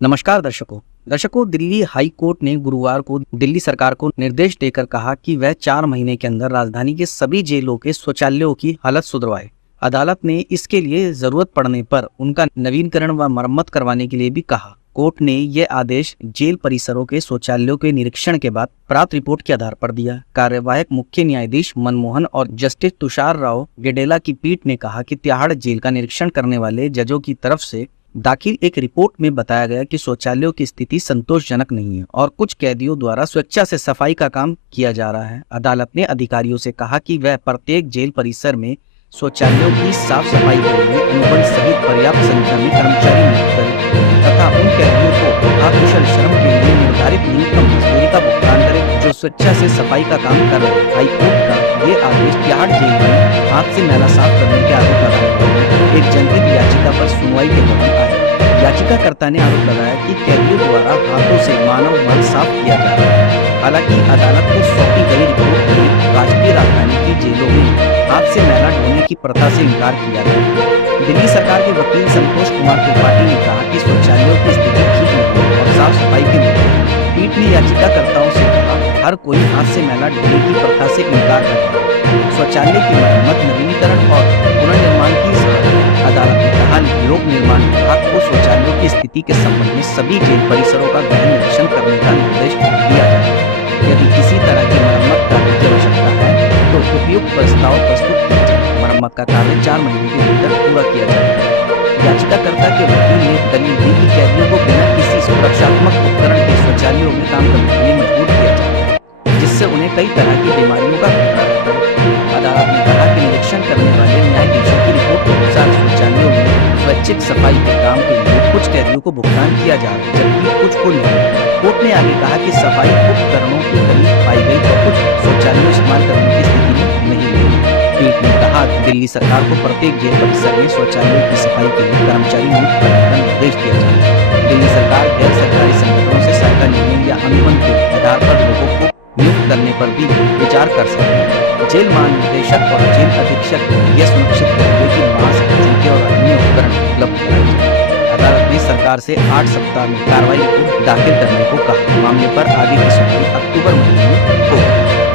नमस्कार दर्शकों Delhi high court ने गुरुवार को दिल्ली सरकार को निर्देश देकर कहा कि वह 4 महीने के अंदर राजधानी के सभी जेलों के शौचालयों की हालत सुधरवाए। अदालत ने इसके लिए जरूरत पड़ने पर उनका नवीनीकरण व मरम्मत करवाने के लिए भी कहा। कोर्ट ने यह आदेश जेल परिसरों के शौचालयों के निरीक्षण के बाद प्राप्त रिपोर्ट के आधार पर दिया। कार्यवाहक मुख्य न्यायाधीश मनमोहन और जस्टिस तुषार राव गेडेला की पीठ ने कहा कि तिहाड़ जेल का निरीक्षण करने वाले जजों की तरफ से दाखिल एक रिपोर्ट में बताया गया कि शौचालयों की स्थिति संतोषजनक नहीं है और कुछ कैदियों द्वारा स्वेच्छा से सफाई का काम किया जा रहा है। अदालत ने अधिकारियों से कहा कि वह प्रत्येक जेल परिसर में शौचालयों की साफ सफाई के लिए अनुबंध सहित पर्याप्त संख्या में कर्मचारी नियुक्त करें तथा उन कैदियों को अकुशल श्रम के लिए निर्धारित न्यूनतम मजदूरी का भुगतान करें जो स्वेच्छा से सफाई का काम कर रहे हैं। हाईकोर्ट का ये आदेश तिहाड़ जेल में हाथ से मैला साफ करने के आरोप लगाने वाले एक जनहित याचिका पर सुनवाई के दौरान आया। याचिकाकर्ता ने आरोप लगाया कि कैदियों द्वारा हाथों से मानव मल साफ किया जा रहा है। हालांकि अदालत को सौंपी गई रिपोर्ट में राष्ट्रीय राजधानी की जेलों में हाथ से मैला ढोने की प्रथा से इनकार किया गया। दिल्ली सरकार के वकील संतोष कुमार त्रिपाठी ने कहा कि शौचालयों की स्थिति ठीक नहीं है और साफ सफाई के लिए पीठ ने याचिकाकर्ताओं से कहा हर कोई हाथ से मैला ढोने की प्रथा से इनकार कर रहा है। शौचालय की मरम्मत, नवीनीकरण और पुनर्निर्माण की सलाह। अदालत ने कहा लोक निर्माण विभाग को शौचालयों की स्थिति के संबंध में सभी जेल परिसरों का गहन निरीक्षण करने का निर्देश दिया जाए। यदि किसी तरह की मरम्मत कार्य की आवश्यकता है तो उपयुक्त प्रस्ताव प्रस्तुत किया जाए। मरम्मत का कार्य 4 महीने के भीतर पूरा किया जाएगा। याचिकाकर्ता के वकील ने दलील दी कि कैदियों को बिना किसी सुरक्षात्मक उपकरण के शौचालयों में काम करने के लिए मजबूर किया जाता है जिससे उन्हें कई तरह की बीमारियों का खतरा रहता है। अदालत ने कहा कि निरीक्षण करने वाले न्यायाधीशों की रिपोर्ट के अनुसार शौचालयों में स्वैच्छिक सफाई के काम के लिए कुछ कैदियों को भुगतान किया जा रहा है जबकि कुछ को नहीं। कोर्ट ने आगे कहा कि सफाई उपकरणों की कमी पाई गई तो कुछ शौचालय इस्तेमाल करने की स्थिति में नहीं है। पीठ ने कहा दिल्ली सरकार को प्रत्येक जेल परिसर में शौचालयों की सफाई के लिए कर्मचारी नियुक्त करने का निर्देश दिया जाए। दिल्ली सरकार गैर सरकारी संगठनों से सहायता लेने या अनुबंध के आधार पर लोगों को नियुक्त करने पर भी विचार कर सकते हैं। जेल महानिदेशक और जेल अधीक्षक यह सुनिश्चित करेंगे कि मास्क, जूते और अन्य उपकरण उपलब्ध कराए जाए। अदालत ने सरकार से 8 सप्ताह में कार्रवाई रिपोर्ट दाखिल करने को कहा। मामले पर आगे की सुनवाई अक्टूबर महीने में होगी।